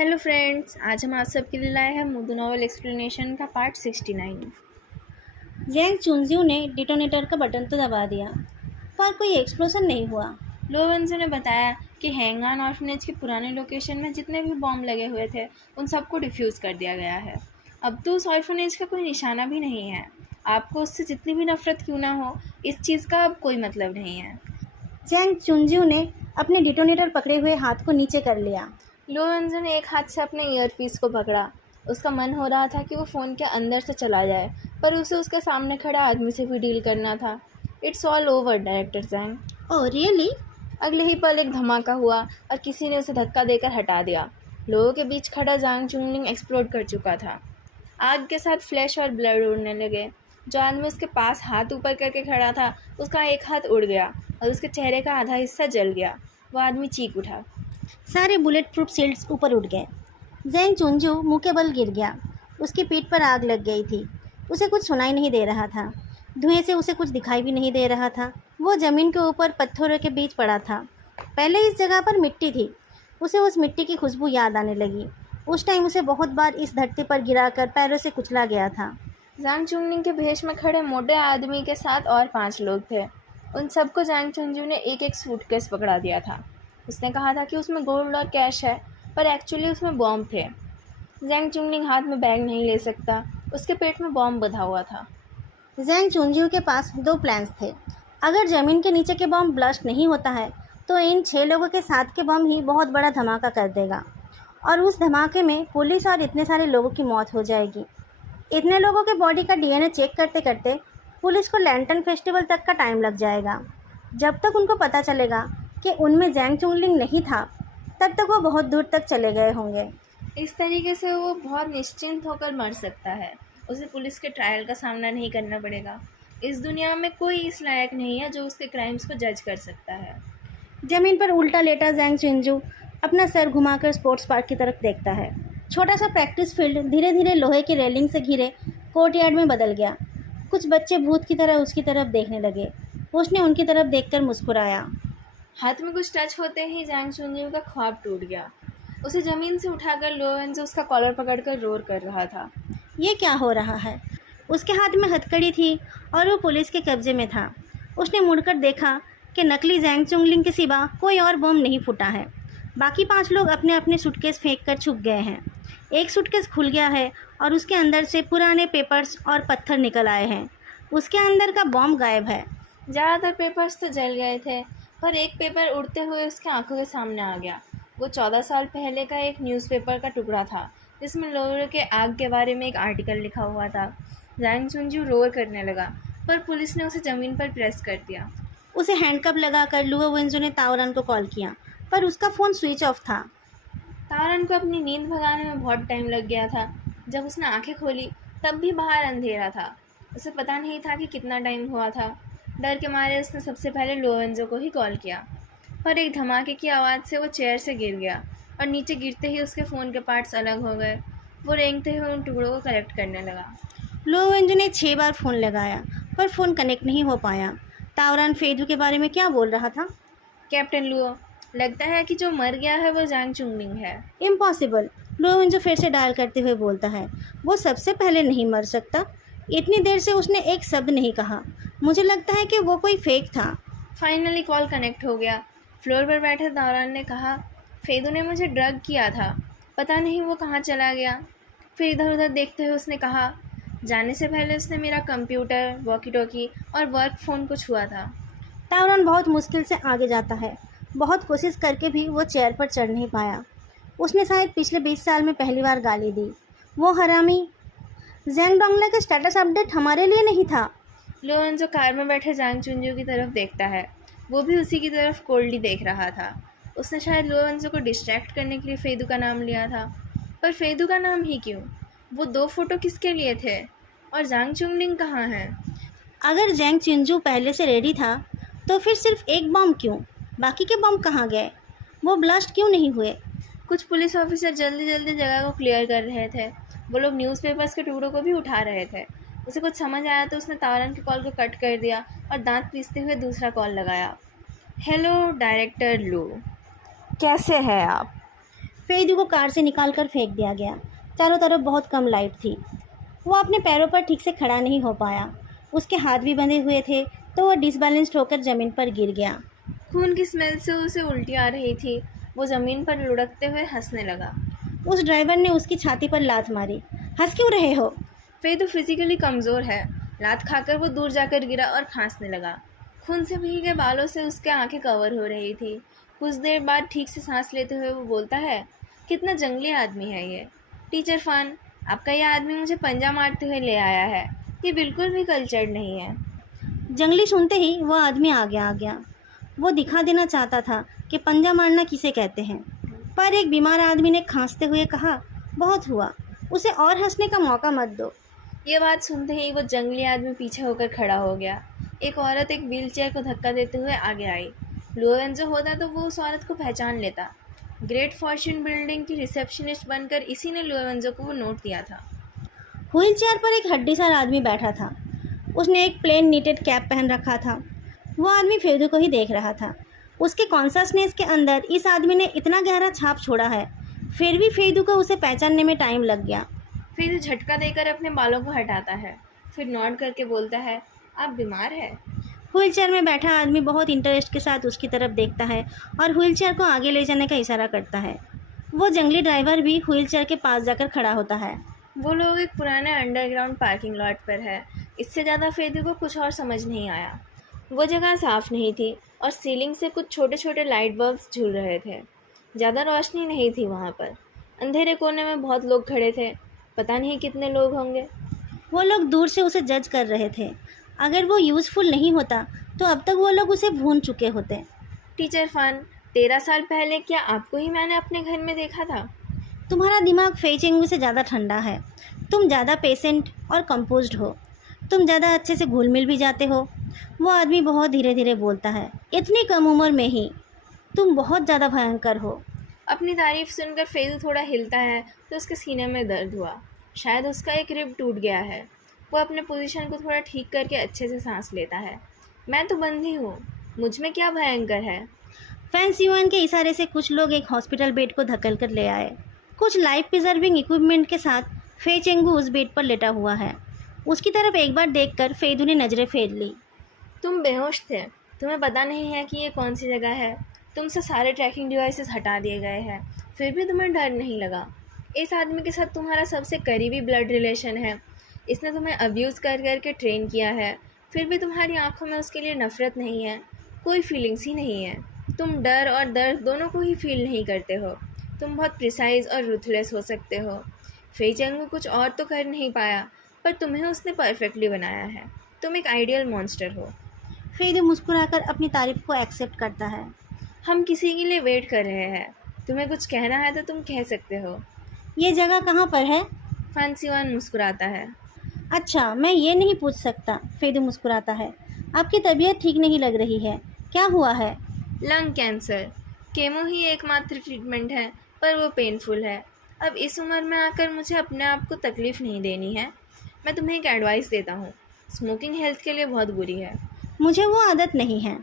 Hello friends, आज हम आप सबके लिए लाए हैं मुदु नॉवल एक्सप्लेनेशन का पार्ट 69। जैंग चुनजियो ने डिटोनेटर का बटन तो दबा दिया, पर कोई एक्सप्लोजन नहीं हुआ। लो वेंजो ने बताया कि हैंगान ऑर्फनेज के पुराने लोकेशन में जितने भी बॉम्ब लगे हुए थे उन सबको डिफ्यूज़ कर दिया गया है। अब तो उस ऑर्फनेज का कोई निशाना भी नहीं है। आपको उससे जितनी भी नफरत क्यों ना हो, इस चीज़ का अब कोई मतलब नहीं है। जैंग चुनजियो ने अपने डिटोनेटर पकड़े हुए हाथ को नीचे कर लिया। लो वेंजो ने एक हाथ से अपने ईयरपीस को पकड़ा। उसका मन हो रहा था कि वो फ़ोन के अंदर से चला जाए, पर उसे उसके सामने खड़ा आदमी से भी डील करना था। It's all over director Jang. Oh really? अगले ही पल एक धमाका हुआ और किसी ने उसे धक्का देकर हटा दिया। लोगों के बीच खड़ा जांग चुंगलिंग एक्सप्लोड कर चुका था। आग के साथ फ्लैश और ब्लड उड़ने लगे। जो आदमी उसके पास हाथ ऊपर करके खड़ा था, उसका एक हाथ उड़ गया और उसके चेहरे का आधा हिस्सा जल गया। वो आदमी चीख उठा। सारे बुलेट प्रूफ शील्ड्स ऊपर उठ गए। जैंग चुनजियो मुंह के बल गिर गया। उसकी पीठ पर आग लग गई थी। उसे कुछ सुनाई नहीं दे रहा था। धुएं से उसे कुछ दिखाई भी नहीं दे रहा था। वो जमीन के ऊपर पत्थरों के बीच पड़ा था। पहले इस जगह पर मिट्टी थी। उसे उस मिट्टी की खुशबू याद आने लगी। उस टाइम उसे बहुत बार इस धरती पर गिराकर पैरों से कुचला गया था। जांग चुंगलिंग के भेष में खड़े मोटे आदमी के साथ और 5 लोग थे। उन सबको जांग चुंगजियो ने एक एक सूटकेस पकड़ा दिया था। उसने कहा था कि उसमें गोल्ड और कैश है, पर एक्चुअली उसमें बॉम्ब थे। जैंग चुंगलिंग हाथ में बैग नहीं ले सकता। उसके पेट में बॉम्ब बंधा हुआ था। जैंग चुनजियो के पास दो प्लान्स थे। अगर जमीन के नीचे के बम ब्लास्ट नहीं होता है तो इन 6 लोगों के साथ के बम ही बहुत बड़ा धमाका कर देगा, और उस धमाके में पुलिस और इतने सारे लोगों की मौत हो जाएगी। इतने लोगों के बॉडी का डीएनए चेक करते करते पुलिस को लैंटर्न फेस्टिवल तक का टाइम लग जाएगा। जब तक उनको पता चलेगा कि उनमें जैंग चुंगलिंग नहीं था, तब तक वो बहुत दूर तक चले गए होंगे। इस तरीके से वो बहुत निश्चिंत होकर मर सकता है। उसे पुलिस के ट्रायल का सामना नहीं करना पड़ेगा। इस दुनिया में कोई इस लायक नहीं है जो उसके क्राइम्स को जज कर सकता है। जमीन पर उल्टा लेटा जैंग चुनजियो अपना सर घुमाकर स्पोर्ट्स पार्क की तरफ देखता है। छोटा सा प्रैक्टिस फील्ड धीरे धीरे लोहे की रेलिंग से घिरे कोर्टयार्ड में बदल गया। कुछ बच्चे भूत की तरह उसकी तरफ देखने लगे। उसने उनकी तरफ देखकर मुस्कुराया। हाथ में कुछ टच होते ही जैंग चुनजियो का ख्वाब टूट गया। उसे जमीन से उठाकर लोवेंजो उसका कॉलर पकड़कर रोर कर रहा था। ये क्या हो रहा है? उसके हाथ में हथकड़ी थी और वो पुलिस के कब्जे में था। उसने मुड़कर देखा कि नकली जैंग चुंगलिंग के सिवा कोई और बम नहीं फूटा है। बाकी 5 लोग अपने अपने सूटकेस फेंक कर छुप गए हैं। एक सूटकेस खुल गया है और उसके अंदर से पुराने पेपर्स और पत्थर निकल आए हैं। उसके अंदर का बॉम्ब गायब है। ज़्यादातर पेपर्स तो जल गए थे, पर एक पेपर उड़ते हुए उसके आंखों के सामने आ गया। वो 14 साल पहले का एक न्यूज़पेपर का टुकड़ा था, जिसमें लोगों के आग के बारे में एक आर्टिकल लिखा हुआ था। जैंग चुनजियो रोर करने लगा, पर पुलिस ने उसे ज़मीन पर प्रेस कर दिया। उसे हैंडकप लगाकर लुओ वेंजो ने ताओरन को कॉल किया, पर उसका फ़ोन स्विच ऑफ था। तारन को अपनी नींद भगाने में बहुत टाइम लग गया था। जब उसने आंखें खोली, तब भी बाहर अंधेरा था। उसे पता नहीं था कि कितना टाइम हुआ था। डर के मारे उसने सबसे पहले लोवेंजो को ही कॉल किया, पर एक धमाके की आवाज़ से वो चेयर से गिर गया और नीचे गिरते ही उसके फ़ोन के पार्ट्स अलग हो गए। वो रेंगते हुए उन टुकड़ों को कलेक्ट करने लगा। लुओ वेंजो ने 6 बार फ़ोन लगाया, पर फ़ोन कनेक्ट नहीं हो पाया। ताओरन फेदू के बारे में क्या बोल रहा था? कैप्टन लुओ, लगता है कि जो मर गया है वो जैंग चुंगलिंग है। इम्पॉसिबल, लोवेंजो फिर से डायल करते हुए बोलता है। वो सबसे पहले नहीं मर सकता। इतनी देर से उसने एक शब्द नहीं कहा। मुझे लगता है कि वो कोई फेक था। फाइनली कॉल कनेक्ट हो गया। फ्लोर पर बैठे दौरान ने कहा, फेदू ने मुझे ड्रग किया था, पता नहीं वो कहाँ चला गया। फिर इधर उधर देखते हुए उसने कहा, जाने से पहले उसने मेरा कंप्यूटर, वॉकी टॉकी और वर्क फ़ोन को छुआ था। ताओरन बहुत मुश्किल से आगे जाता है। बहुत कोशिश करके भी वो चेयर पर चढ़ नहीं पाया। उसने शायद पिछले 20 साल में पहली बार गाली दी। वो हरामी! जैंग डोंगला का स्टेटस अपडेट हमारे लिए नहीं था। लोवेंजो कार में बैठे जैंग चुनजियो की तरफ देखता है। वो भी उसी की तरफ कोल्डली देख रहा था। उसने शायद लोवेंजो को डिस्ट्रैक्ट करने के लिए फेदू का नाम लिया था, पर फेदू का नाम ही क्यों? वो 2 फोटो किसके लिए थे? और जैंग चुंगलिंग कहाँ है? अगर जैंग चिंजू पहले से रेडी था, तो फिर सिर्फ एक बम क्यों? बाकी के बम कहाँ गए? वो ब्लास्ट क्यों नहीं हुए? कुछ पुलिस ऑफिसर जल्दी जल्दी जगह को क्लियर कर रहे थे। वो लोग न्यूज़पेपर्स के टुकड़ों को भी उठा रहे थे। उसे कुछ समझ आया तो उसने तारन के कॉल को कट कर दिया और दांत पीसते हुए दूसरा कॉल लगाया। हेलो डायरेक्टर लू, कैसे हैं आप? फेदू को कार से निकाल कर फेंक दिया गया। चारों तरफ बहुत कम लाइट थी। वो अपने पैरों पर ठीक से खड़ा नहीं हो पाया। उसके हाथ भी बंधे हुए थे, तो वह डिसबैलेंस्ड होकर ज़मीन पर गिर गया। खून की स्मेल से उसे उल्टी आ रही थी। वो ज़मीन पर लुढ़कते हुए हंसने लगा। उस ड्राइवर ने उसकी छाती पर लात मारी। हंस क्यों रहे हो? फेदू फिजिकली कमज़ोर है। लात खाकर वो दूर जाकर गिरा और खांसने लगा। खून से भीगे बालों से उसकी आंखें कवर हो रही थी। कुछ देर बाद ठीक से सांस लेते हुए वो बोलता है, कितना जंगली आदमी है ये। टीचर फान, आपका यह आदमी मुझे पंजा मारते हुए ले आया है। ये बिल्कुल भी कल्चर्ड नहीं है। जंगली सुनते ही वह आदमी आगे आ गया। वो दिखा देना चाहता था कि पंजा मारना किसे कहते हैं, पर एक बीमार आदमी ने खांसते हुए कहा, बहुत हुआ, उसे और हंसने का मौका मत दो। ये बात सुनते ही वो जंगली आदमी पीछे होकर खड़ा हो गया। एक औरत एक व्हीलचेयर को धक्का देते हुए आगे आई। लोरेंजो होता तो वो उस औरत को पहचान लेता। ग्रेट फॉर्च्यून बिल्डिंग की रिसेप्शनिस्ट बनकर इसी ने लोरेंजो को वो नोट दिया था। व्हील चेयर पर एक हड्डीसार आदमी बैठा था। उसने एक प्लेन नीटेड कैप पहन रखा था। वो आदमी फेदू को ही देख रहा था। उसके कॉन्शसनेस के अंदर इस आदमी ने इतना गहरा छाप छोड़ा है, फिर भी फेदू को उसे पहचानने में टाइम लग गया। फिर झटका देकर अपने बालों को हटाता है, फिर नॉड करके बोलता है, आप बीमार है? व्हील चेयर में बैठा आदमी बहुत इंटरेस्ट के साथ उसकी तरफ देखता है और व्हील चेयर को आगे ले जाने का इशारा करता है। वो जंगली ड्राइवर भी व्हील चेयर के पास जाकर खड़ा होता है। वो लोग एक पुराने अंडरग्राउंड पार्किंग लॉट पर है। इससे ज़्यादा फेदू को कुछ और समझ नहीं आया। वो जगह साफ़ नहीं थी और सीलिंग से कुछ छोटे छोटे लाइट बल्ब्स झूल रहे थे। ज़्यादा रोशनी नहीं थी वहाँ पर। अंधेरे कोने में बहुत लोग खड़े थे। पता नहीं कितने लोग होंगे। वो लोग दूर से उसे जज कर रहे थे। अगर वो यूज़फुल नहीं होता तो अब तक वो लोग उसे भून चुके होते। टीचर फान, 13 साल पहले क्या आपको ही मैंने अपने घर में देखा था? तुम्हारा दिमाग फेचेंगू से ज़्यादा ठंडा है। तुम ज़्यादा पेशेंट और कंपोज्ड हो। तुम ज़्यादा अच्छे से घुल मिल भी जाते हो। वो आदमी बहुत धीरे धीरे बोलता है, इतनी कम उम्र में ही तुम बहुत ज़्यादा भयंकर हो। अपनी तारीफ सुनकर फेदू थोड़ा हिलता है तो उसके सीने में दर्द हुआ। शायद उसका एक रिब टूट गया है। वो अपने पोजीशन को थोड़ा ठीक करके अच्छे से सांस लेता है। मैं तो बंदी हूँ, मुझ में क्या भयंकर है? फैंस यूएन के इशारे से कुछ लोग एक हॉस्पिटल बेड को धकेल कर ले आए। कुछ लाइफ प्रिजर्विंग इक्विपमेंट के साथ फेचेंगू उस बेड पर लेटा हुआ है। उसकी तरफ एक बार देखकर फेदू ने नज़रें फेर ली। तुम बेहोश थे। तुम्हें पता नहीं है कि ये कौन सी जगह है। तुमसे सारे ट्रैकिंग डिवाइसेस हटा दिए गए हैं, फिर भी तुम्हें डर नहीं लगा। इस आदमी के साथ तुम्हारा सबसे करीबी ब्लड रिलेशन है। इसने तुम्हें अब्यूज़ कर करके ट्रेन किया है, फिर भी तुम्हारी आंखों में उसके लिए नफ़रत नहीं है। कोई फीलिंग्स ही नहीं है। तुम डर और दर्द दोनों को ही फील नहीं करते हो। तुम बहुत प्रिसाइज और रूथलेस हो सकते हो। फेचेंगू कुछ और तो कर नहीं पाया, पर तुम्हें उसने परफेक्टली बनाया है। तुम एक आइडियल मॉन्स्टर हो। फेदू मुस्कुराकर अपनी तारीफ को एक्सेप्ट करता है। हम किसी के लिए वेट कर रहे हैं। तुम्हें कुछ कहना है तो तुम कह सकते हो। ये जगह कहाँ पर है? फैंसीवान मुस्कुराता है। अच्छा, मैं ये नहीं पूछ सकता। फेदू मुस्कुराता है। आपकी तबीयत ठीक नहीं लग रही है, क्या हुआ है? Lung cancer. केमो ही एकमात्र ट्रीटमेंट है, पर वो पेनफुल है। अब इस उम्र में आकर मुझे अपने आप को तकलीफ़ नहीं देनी है। मैं तुम्हें एक एडवाइस देता हूँ, स्मोकिंग हेल्थ के लिए बहुत बुरी है। मुझे वो आदत नहीं है।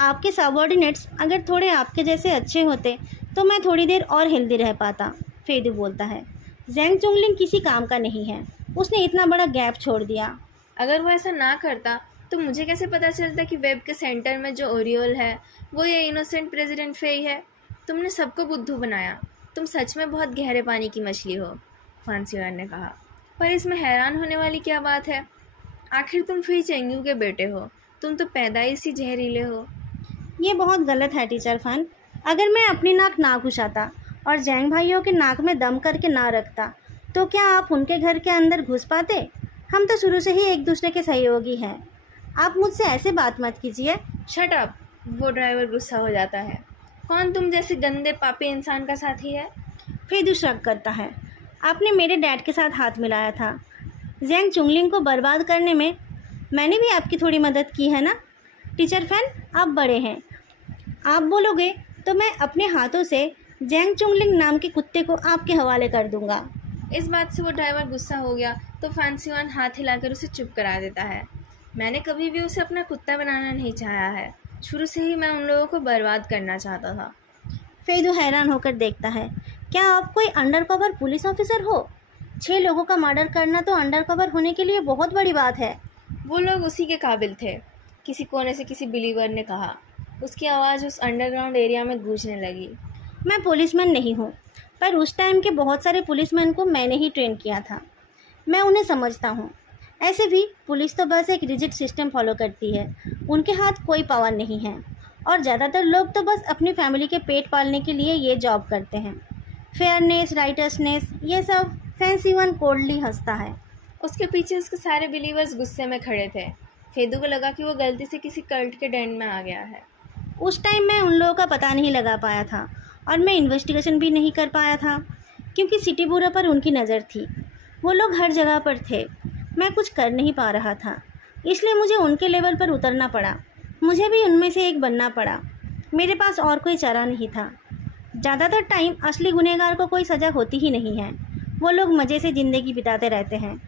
आपके सबॉर्डिनेट्स अगर थोड़े आपके जैसे अच्छे होते तो मैं थोड़ी देर और हेल्दी रह पाता। फेदू बोलता है। जेंग चुंगलिंग किसी काम का नहीं है। उसने इतना बड़ा गैप छोड़ दिया। अगर वो ऐसा ना करता तो मुझे कैसे पता चलता कि वेब के सेंटर में जो ओरियोल है वो ये इनोसेंट प्रेसिडेंट फेई है? तुमने सबको बुद्धू बनाया। तुम सच में बहुत गहरे पानी की मछली हो, फांसीवान ने कहा। पर इसमें हैरान होने वाली क्या बात है? आखिर तुम फी चेंगू के बेटे हो। तुम तो पैदाइश ही जहरीले हो। ये बहुत गलत है टीचर फन। अगर मैं अपनी नाक ना घुसाता और जैंग भाइयों के नाक में दम करके ना रखता तो क्या आप उनके घर के अंदर घुस पाते? हम तो शुरू से ही एक दूसरे के सहयोगी हैं। आप मुझसे ऐसे बात मत कीजिए। Shut up. वो ड्राइवर गुस्सा हो जाता है। कौन तुम जैसे गंदे पापी इंसान का साथी है? फेदू शक करता है। आपने मेरे डैड के साथ हाथ मिलाया था। जेंग चुंगलिंग को बर्बाद करने में मैंने भी आपकी थोड़ी मदद की है ना? टीचर फैन, आप बड़े हैं। आप बोलोगे तो मैं अपने हाथों से जेंग चुंगलिंग नाम के कुत्ते को आपके हवाले कर दूंगा। इस बात से वो ड्राइवर गुस्सा हो गया तो फैंसीवान हाथ हिलाकर उसे चुप करा देता है। मैंने कभी भी उसे अपना कुत्ता बनाना नहीं चाहा है। शुरू से ही मैं उन लोगों को बर्बाद करना चाहता था। फेदू हैरान होकर देखता है। क्या आप कोई अंडरकवर पुलिस ऑफिसर हो? 6 लोगों का मर्डर करना तो अंडरकवर होने के लिए बहुत बड़ी बात है। वो लोग उसी के काबिल थे, किसी कोने से किसी बिलीवर ने कहा। उसकी आवाज़ उस अंडरग्राउंड एरिया में गूंजने लगी। मैं पुलिसमैन नहीं हूँ, पर उस टाइम के बहुत सारे पुलिसमैन को मैंने ही ट्रेन किया था। मैं उन्हें समझता हूँ। ऐसे भी पुलिस तो बस एक रिजिड सिस्टम फॉलो करती है, उनके हाथ कोई पावर नहीं है। और ज़्यादातर लोग तो बस अपनी फैमिली के पेट पालने के लिए ये जॉब करते हैं। फेयरनेस, राइटसनेस, ये सब फैंसी वन कोल्डली हंसता है। उसके पीछे उसके सारे बिलीवर्स गुस्से में खड़े थे। फेदू को लगा कि वो गलती से किसी कल्ट के डेन में आ गया है। उस टाइम मैं उन लोगों का पता नहीं लगा पाया था और मैं इन्वेस्टिगेशन भी नहीं कर पाया था, क्योंकि सिटी बुरा पर उनकी नज़र थी। वो लोग हर जगह पर थे। मैं कुछ कर नहीं पा रहा था, इसलिए मुझे उनके लेवल पर उतरना पड़ा। मुझे भी उनमें से एक बनना पड़ा। मेरे पास और कोई चारा नहीं था। ज़्यादातर टाइम असली गुनहगार को कोई सज़ा होती ही नहीं है। वो लोग मज़े से ज़िंदगी बिताते रहते हैं।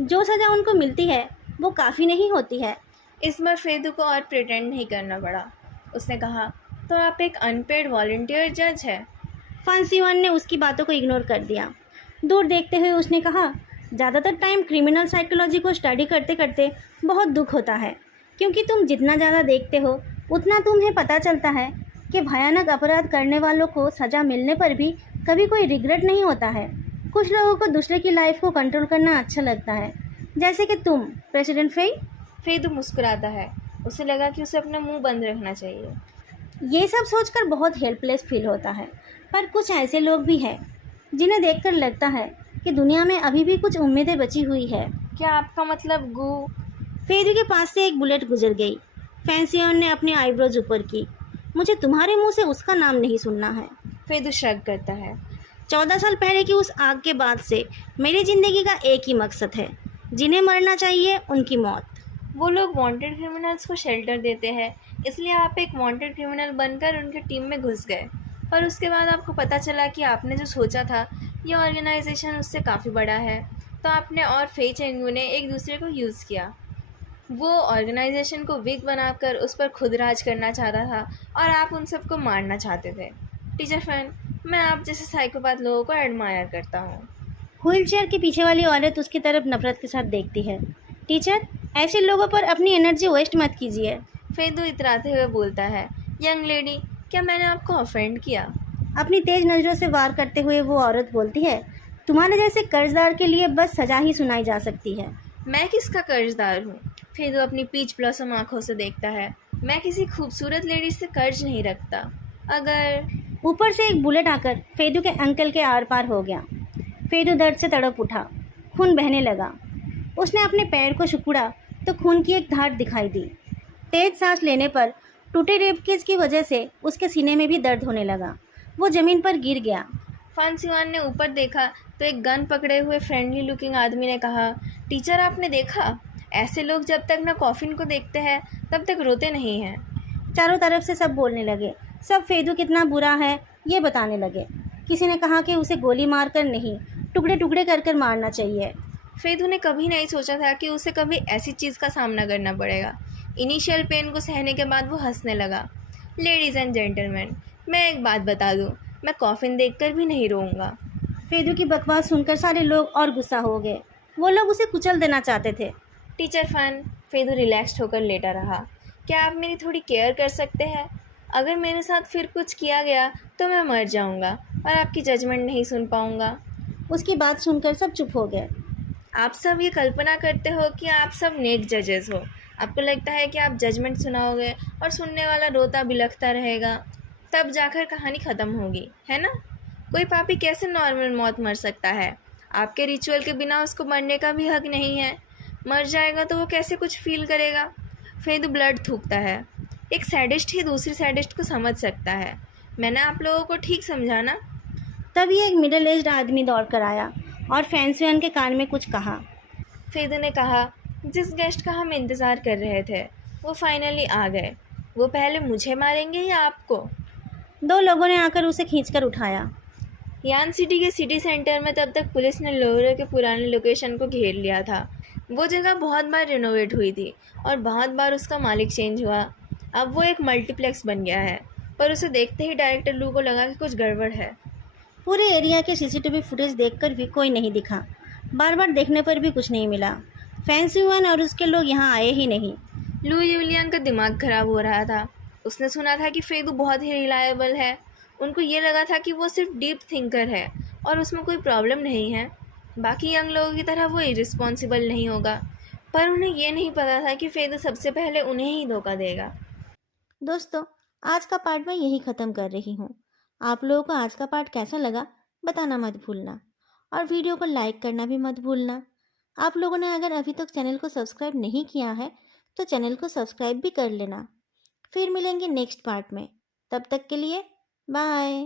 जो सज़ा उनको मिलती है वो काफ़ी नहीं होती है। इस बार फेदू को और प्रिटेंड नहीं करना पड़ा। उसने कहा, तो आप एक अनपेड वॉलंटियर जज है? फैंसी वन ने उसकी बातों को इग्नोर कर दिया। दूर देखते हुए उसने कहा, ज़्यादातर टाइम क्रिमिनल साइकोलॉजी को स्टडी करते करते बहुत दुख होता है, क्योंकि तुम जितना ज़्यादा देखते हो उतना तुम्हें पता चलता है कि भयानक अपराध करने वालों को सज़ा मिलने पर भी कभी कोई रिग्रेट नहीं होता है। कुछ लोगों को दूसरे की लाइफ को कंट्रोल करना अच्छा लगता है, जैसे कि तुम, प्रेसिडेंट फेई। फेदू मुस्कुराता है। उसे लगा कि उसे अपना मुंह बंद रखना चाहिए। ये सब सोचकर बहुत हेल्पलेस फील होता है, पर कुछ ऐसे लोग भी हैं जिन्हें देखकर लगता है कि दुनिया में अभी भी कुछ उम्मीदें बची हुई है। क्या आपका मतलब गू? फेदू के पास से एक बुलेट गुजर गई। फैंसियन ने अपनी आईब्रोज ऊपर की। मुझे तुम्हारे मुंह से उसका नाम नहीं सुनना है। फेदू श्रग करता है। 14 साल पहले की उस आग के बाद से मेरी ज़िंदगी का एक ही मकसद है, जिन्हें मरना चाहिए उनकी मौत। वो लोग वांटेड क्रिमिनल्स को शेल्टर देते हैं, इसलिए आप एक वांटेड क्रिमिनल बनकर उनकी टीम में घुस गए। पर उसके बाद आपको पता चला कि आपने जो सोचा था ये ऑर्गेनाइजेशन उससे काफ़ी बड़ा है, तो आपने और फेई चेंगू ने एक दूसरे को यूज़ किया। वो ऑर्गेनाइजेशन को वीक बनाकर उस पर खुद राज करना चाहता था और आप उन सबको मारना चाहते थे। टीचर फैन, मैं आप जैसे साइकोपैथ लोगों को एडमायर करता हूँ। व्हीलचेयर के पीछे वाली औरत उसकी तरफ नफरत के साथ देखती है। टीचर, ऐसे लोगों पर अपनी एनर्जी वेस्ट मत कीजिए। फेदू इतराते हुए बोलता है, यंग लेडी, क्या मैंने आपको ऑफेंड किया? अपनी तेज नज़रों से वार करते हुए वो औरत बोलती है, तुम्हारे जैसे कर्जदार के लिए बस सज़ा ही सुनाई जा सकती है। मैं किसका कर्जदार हूँ? फेदू अपनी पीच ब्लॉसम आँखों से देखता है। मैं किसी खूबसूरत लेडी से कर्ज नहीं रखता। अगर ऊपर से एक बुलेट आकर फेदू के अंकल के आर पार हो गया। फेदू दर्द से तड़प उठा। खून बहने लगा। उसने अपने पैर को सिकुड़ा तो खून की एक धार दिखाई दी। तेज सांस लेने पर टूटे रेबकेज की वजह से उसके सीने में भी दर्द होने लगा। वो ज़मीन पर गिर गया। फांसीवान ने ऊपर देखा तो एक गन पकड़े हुए फ्रेंडली लुकिंग आदमी ने कहा, टीचर आपने देखा, ऐसे लोग जब तक ना कॉफिन को देखते हैं तब तक रोते नहीं हैं। चारों तरफ से सब बोलने लगे। सब फेदू कितना बुरा है ये बताने लगे। किसी ने कहा कि उसे गोली मारकर नहीं, टुकड़े टुकड़े कर कर मारना चाहिए। फेदू ने कभी नहीं सोचा था कि उसे कभी ऐसी चीज़ का सामना करना पड़ेगा। इनिशियल पेन को सहने के बाद वो हंसने लगा। लेडीज़ एंड जेंटलमैन, मैं एक बात बता दूँ, मैं कॉफिन देखकर भी नहीं रोऊंगा। फेदू की बकवास सुनकर सारे लोग और गुस्सा हो गए। वो लोग उसे कुचल देना चाहते थे। टीचर फैन, फेदू रिलैक्स्ड होकर लेटा रहा। क्या आप मेरी थोड़ी केयर कर सकते हैं? अगर मेरे साथ फिर कुछ किया गया तो मैं मर जाऊंगा और आपकी जजमेंट नहीं सुन पाऊंगा। उसकी बात सुनकर सब चुप हो गए। आप सब ये कल्पना करते हो कि आप सब नेक जजेस हो। आपको लगता है कि आप जजमेंट सुनाओगे और सुनने वाला रोता बिलखता रहेगा, तब जाकर कहानी ख़त्म होगी, है ना? कोई पापी कैसे नॉर्मल मौत मर सकता है? आपके रिचुअल के बिना उसको मरने का भी हक नहीं है। मर जाएगा तो वो कैसे कुछ फील करेगा? फेदू ब्लड थूकता है। एक सैडिस्ट ही दूसरी सैडिस्ट को समझ सकता है। मैंने आप लोगों को ठीक समझा ना? तभी एक मिडिल एज्ड आदमी दौड़ कर आया और फैंसीवन के कान में कुछ कहा। फेदू ने कहा, जिस गेस्ट का हम इंतज़ार कर रहे थे वो फाइनली आ गए। वो पहले मुझे मारेंगे या आपको? 2 लोगों ने आकर उसे खींचकर उठाया। यान सिटी के सिटी सेंटर में तब तक पुलिस ने लोहरे के पुराने लोकेशन को घेर लिया था। वो जगह बहुत बार रिनोवेट हुई थी और बहुत बार उसका मालिक चेंज हुआ। अब वो एक मल्टीप्लेक्स बन गया है। पर उसे देखते ही डायरेक्टर लू को लगा कि कुछ गड़बड़ है। पूरे एरिया के सीसीटीवी फुटेज देखकर भी कोई नहीं दिखा। बार बार देखने पर भी कुछ नहीं मिला। फैंसी वन और उसके लोग यहाँ आए ही नहीं। लू यूलियन का दिमाग खराब हो रहा था। उसने सुना था कि फेदू बहुत ही रिलायबल है। उनको ये लगा था कि वो सिर्फ डीप थिंकर है और उसमें कोई प्रॉब्लम नहीं है। बाकी यंग लोगों की तरह वो इरिस्पॉन्सिबल नहीं होगा। पर उन्हें ये नहीं पता था कि फेदू सबसे पहले उन्हें ही धोखा देगा। दोस्तों, आज का पार्ट मैं यही ख़त्म कर रही हूँ। आप लोगों को आज का पार्ट कैसा लगा बताना मत भूलना, और वीडियो को लाइक करना भी मत भूलना। आप लोगों ने अगर अभी तक चैनल को सब्सक्राइब नहीं किया है तो चैनल को सब्सक्राइब भी कर लेना। फिर मिलेंगे नेक्स्ट पार्ट में। तब तक के लिए बाय।